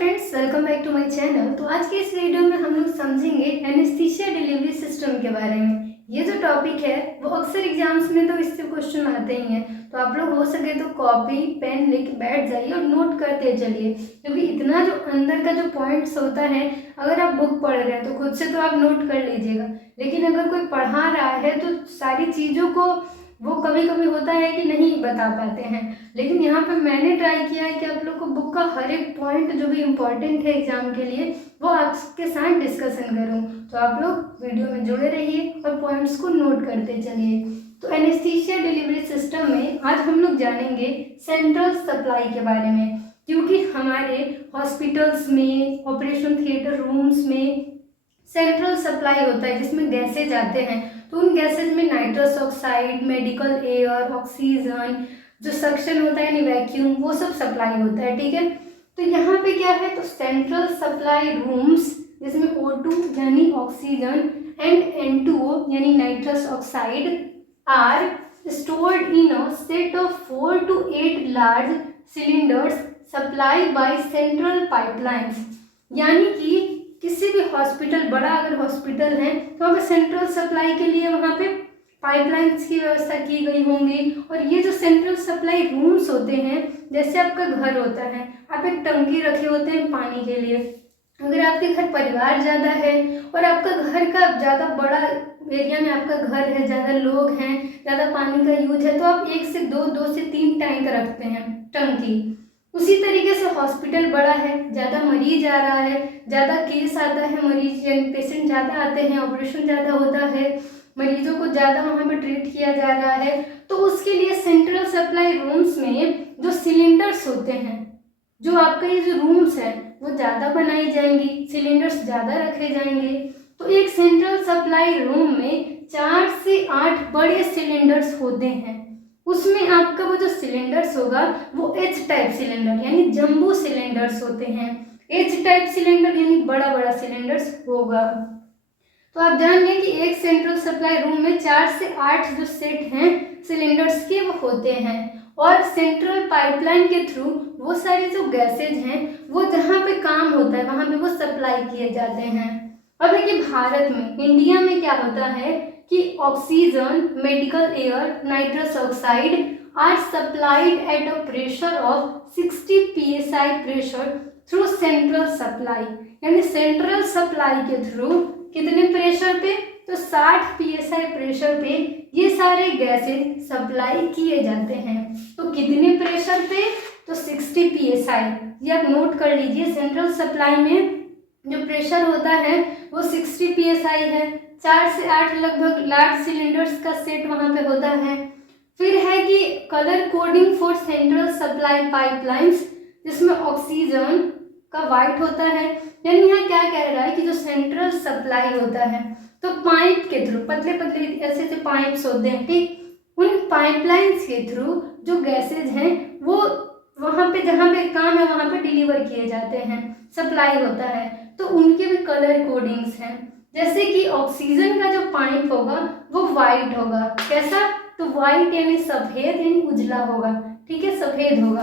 Friends, welcome back to my channel. तो आज के इस वीडियो में हम लोग समझेंगे एनेस्थीसिया डिलीवरी सिस्टम के बारे में। ये जो टॉपिक है वो अक्सर एग्जाम्स में तो इससे क्वेश्चन आते ही हैं, तो आप लोग हो सके तो कॉपी पेन लेके बैठ जाइए और नोट करते चलिए, क्योंकि इतना जो अंदर का जो पॉइंट्स होता है, अगर आप बुक पढ़ रहे हैं तो खुद से तो आप नोट कर लीजिएगा, लेकिन अगर कोई पढ़ा रहा है तो सारी चीज़ों को वो कभी कभी होता है कि नहीं बता पाते हैं। लेकिन यहाँ पर मैंने ट्राई किया है कि आप लोग को बुक का हर एक पॉइंट जो भी इम्पोर्टेंट है एग्जाम के लिए वो आपके साथ डिस्कशन करूँ। तो आप लोग वीडियो में जुड़े रहिए और पॉइंट्स को नोट करते चलिए। तो एनेस्थीसिया डिलीवरी सिस्टम में आज हम लोग जानेंगे सेंट्रल सप्लाई के बारे में, क्योंकि हमारे हॉस्पिटल्स में, ऑपरेशन थिएटर रूम्स में सेंट्रल सप्लाई होता है जिसमें गैसेज आते हैं। तो उन गैसेज में nitrous oxide, medical air, oxygen, जो सक्शन होता है यानी वैक्यूम, वो सब सप्लाई होता है। ठीक है, तो यहाँ पे क्या है, तो सेंट्रल सप्लाई रूम्स जिसमें O2 यानी ऑक्सीजन एंड N2O यानी nitrous oxide are stored in a set of 4 to 8 large cylinders supplied by central pipelines। यानी कि किसी भी हॉस्पिटल, बड़ा अगर हॉस्पिटल है तो वहाँ पे सेंट्रल सप्लाई के लिए वहाँ पे पाइपलाइंस की व्यवस्था की गई होंगी। और ये जो सेंट्रल सप्लाई रूम्स होते हैं, जैसे आपका घर होता है, आप एक टंकी रखे होते हैं पानी के लिए। अगर आपके घर परिवार ज़्यादा है और आपका घर का ज़्यादा बड़ा एरिया में आपका घर है, ज़्यादा लोग हैं, ज़्यादा पानी का यूज है, तो आप 1 से 2, 2 से 3 टैंक रखते हैं टंकी। उसी तरीके से हॉस्पिटल बड़ा है, ज़्यादा मरीज आ रहा है, ज़्यादा केस आता है, मरीज यानी पेशेंट ज़्यादा आते हैं, ऑपरेशन ज़्यादा होता है, मरीजों को ज़्यादा वहाँ पर ट्रीट किया जा रहा है, तो उसके लिए सेंट्रल सप्लाई रूम्स में जो सिलेंडर्स होते हैं, जो आपका ये जो रूम्स हैं वो ज़्यादा बनाई जाएंगी, सिलेंडर्स ज़्यादा रखे जाएंगे। तो एक सेंट्रल सप्लाई रूम में 4 से 8 बड़े सिलेंडर्स होते हैं। उसमें आपका वो जो सिलेंडर्स होगा वो एच टाइप सिलेंडर यानी जंबो सिलेंडर्स होते हैं। एच टाइप सिलेंडर यानी बड़ा बड़ा सिलेंडर्स होगा। तो आप जान लें कि एक सेंट्रल सप्लाई रूम में 4 से 8 जो सेट हैं सिलेंडर्स के वो होते हैं, और सेंट्रल पाइपलाइन के थ्रू वो सारे जो गैसेज हैं वो जहाँ पे काम होता है वहाँ पे वो सप्लाई किए जाते हैं। अब देखिए भारत में, इंडिया में क्या होता है कि oxygen, medical air, nitrous oxide are supplied at a pressure of 60 psi pressure through central supply. यानी सेंट्रल सप्लाई के थ्रू कितने प्रेशर पे, तो 60 psi प्रेशर पे ये सारे गैसेज सप्लाई किए जाते हैं। तो कितने प्रेशर पे, तो 60 psi। ये आप नोट कर लीजिए, सेंट्रल सप्लाई में जो प्रेशर होता है वो 60 psi है। 4 से 8 लगभग लार्ज सिलेंडर्स का सेट वहाँ पे होता है। फिर है कि colour coding for central supply pipelines, जिसमें ऑक्सीजन का वाइट होता है। यानी यहाँ क्या कह रहा है कि जो सेंट्रल सप्लाई होता है तो पाइप के थ्रू, पतले पतले ऐसे जो पाइप्स होते हैं, ठीक, उन पाइपलाइंस के थ्रू जो गैसेज हैं वो वहाँ पे जहाँ पे काम है वहाँ पे डिलीवर किए जाते हैं, सप्लाई होता है। तो उनके भी कलर कोडिंग्स हैं, जैसे कि ऑक्सीजन का जो पाइप होगा वो वाइट होगा। कैसा, तो वाइट यानी सफ़ेद यानी उजला होगा, ठीक है, सफ़ेद होगा।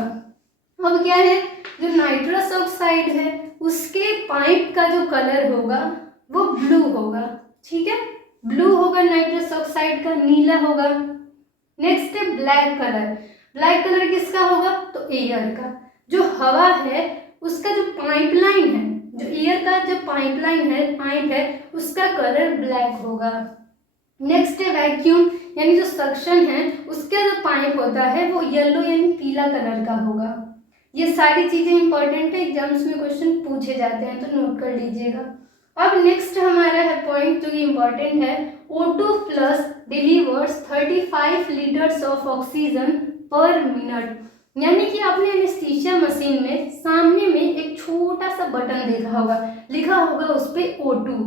अब क्या है, जो नाइट्रस ऑक्साइड है उसके पाइप का जो कलर होगा वो ब्लू होगा, ठीक है, ब्लू होगा नाइट्रस ऑक्साइड का, नीला होगा। नेक्स्ट है ब्लैक कलर। ब्लैक कलर किसका होगा, तो एयर का। जो हवा है उसका जो पाइपलाइन है, जो एयर का जो पाइपलाइन है, पाइप है, उसका कलर ब्लैक होगा। नेक्स्ट है वैक्यूम, यानी जो सक्शन है उसका जो पाइप होता है वो येलो यानी पीला कलर का होगा। ये सारी चीज़ें इंपॉर्टेंट है, एग्जाम्स में क्वेश्चन पूछे जाते हैं, तो नोट कर लीजिएगा। अब नेक्स्ट हमारा है पॉइंट जो कि इम्पॉर्टेंट है, O2 plus delivers 35 litres of oxygen पर मिनट। यानी कि आपने एनेस्थीसिया मशीन में सामने में एक छोटा सा बटन देखा होगा, लिखा होगा उस पर O2।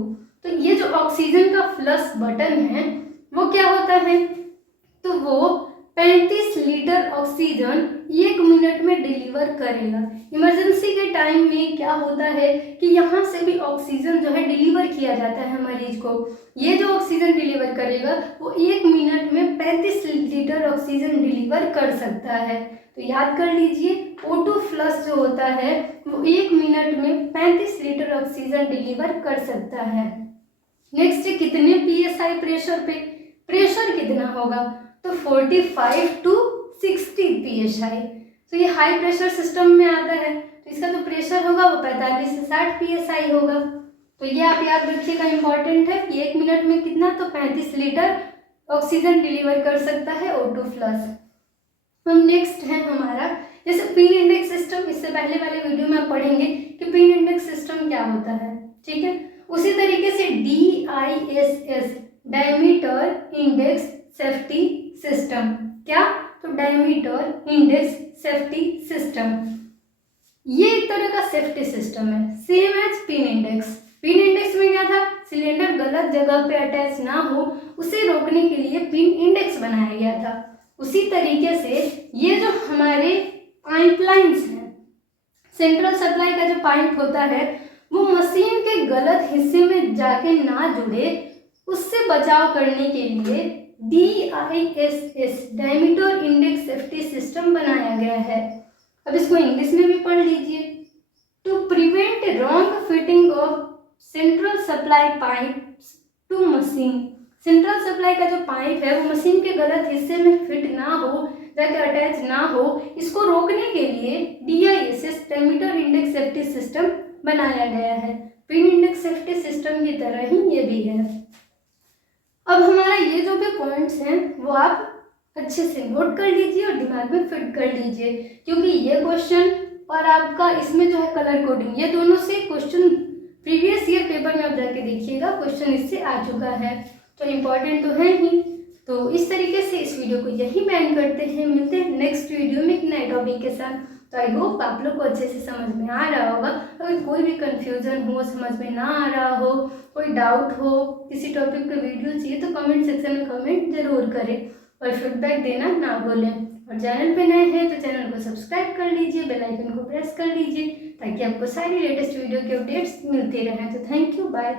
तो ये जो ऑक्सीजन का प्लस बटन है वो क्या होता है, तो वो 35 लीटर ऑक्सीजन 1 मिनट में डिलीवर करेगा। इमरजेंसी के टाइम में क्या होता है कि यहाँ से भी ऑक्सीजन जो है डिलीवर किया जाता है मरीज को। ये जो ऑक्सीजन डिलीवर करेगा वो 1 मिनट में 35 लीटर ऑक्सीजन डिलीवर कर सकता है। तो याद कर लीजिए O2 फ्लक्स जो होता है वो 1 मिनट में 35 लीटर ऑक्सीजन डिलीवर कर सकता है। नेक्स्ट कितने PSI प्रेशर पे, प्रेशर कितना होगा, तो 45 to 60 PSI। तो ये हाई प्रेशर सिस्टम में आता है, तो इसका जो प्रेशर होगा वो 45 से 60 PSI होगा। तो ये आप याद रखिएगा, इंपॉर्टेंट है कि 1 मिनट में कितना, तो 35 लीटर ऑक्सीजन डिलीवर कर सकता है O2 फ्लक्स। हम नेक्स्ट है हमारा जैसे पिन इंडेक्स सिस्टम, इससे पहले वाले वीडियो में आप पढ़ेंगे कि पिन इंडेक्स सिस्टम क्या होता है, ठीक है। उसी तरीके से DISS diameter index safety system, क्या, तो डायमीटर इंडेक्स सेफ्टी सिस्टम, ये एक तरह का सेफ्टी सिस्टम है, same as pin index. Pin index में क्या था, सिलेंडर गलत जगह पे अटैच ना हो उसे रोकने के लिए पिन इंडेक्स बनाया गया था। उसी तरीके से ये जो हमारे पाइपलाइंस हैं, सेंट्रल सप्लाई का जो पाइप होता है वो मशीन के गलत हिस्से में जाके ना जुड़े, उससे बचाव करने के लिए DISS diameter index safety system बनाया गया है। अब इसको इंग्लिश में भी पढ़ लीजिए, to prevent wrong fitting of central supply pipes to machine. Central supply का जो पाइप है वो मशीन के गलत हिस्से में फिट ना हो, जाके अटैच ना हो, इसको रोकने के लिए DISS diameter index safety system बनाया गया है। पिन इंडेक्स सेफ्टी सिस्टम की तरह ही ये भी है। अब हमारा ये जो भी पॉइंट्स हैं वो आप अच्छे से नोट कर लीजिए और दिमाग में फिट कर लीजिए, क्योंकि ये क्वेश्चन और आपका इसमें जो है कलर कोडिंग, ये दोनों से क्वेश्चन प्रीवियस ईयर पेपर में आप जाके देखिएगा, क्वेश्चन इससे आ चुका है, तो इम्पॉर्टेंट तो है ही। तो इस तरीके से इस वीडियो को यही एंड करते हैं, मिलते हैं नेक्स्ट वीडियो में एक नए टॉपिक के साथ। तो आई होप आप लोग को अच्छे से समझ में आ रहा होगा। अगर कोई भी कंफ्यूजन हो, समझ में ना आ रहा हो, कोई डाउट हो, किसी टॉपिक पे वीडियो चाहिए, तो कमेंट सेक्शन में कमेंट जरूर करें और फीडबैक देना ना भूलें। और चैनल पे नए हैं तो चैनल को सब्सक्राइब कर लीजिए, बेल आइकन को प्रेस कर लीजिए ताकि आपको सारी लेटेस्ट वीडियो के अपडेट्स मिलते रहें। तो थैंक यू, बाय।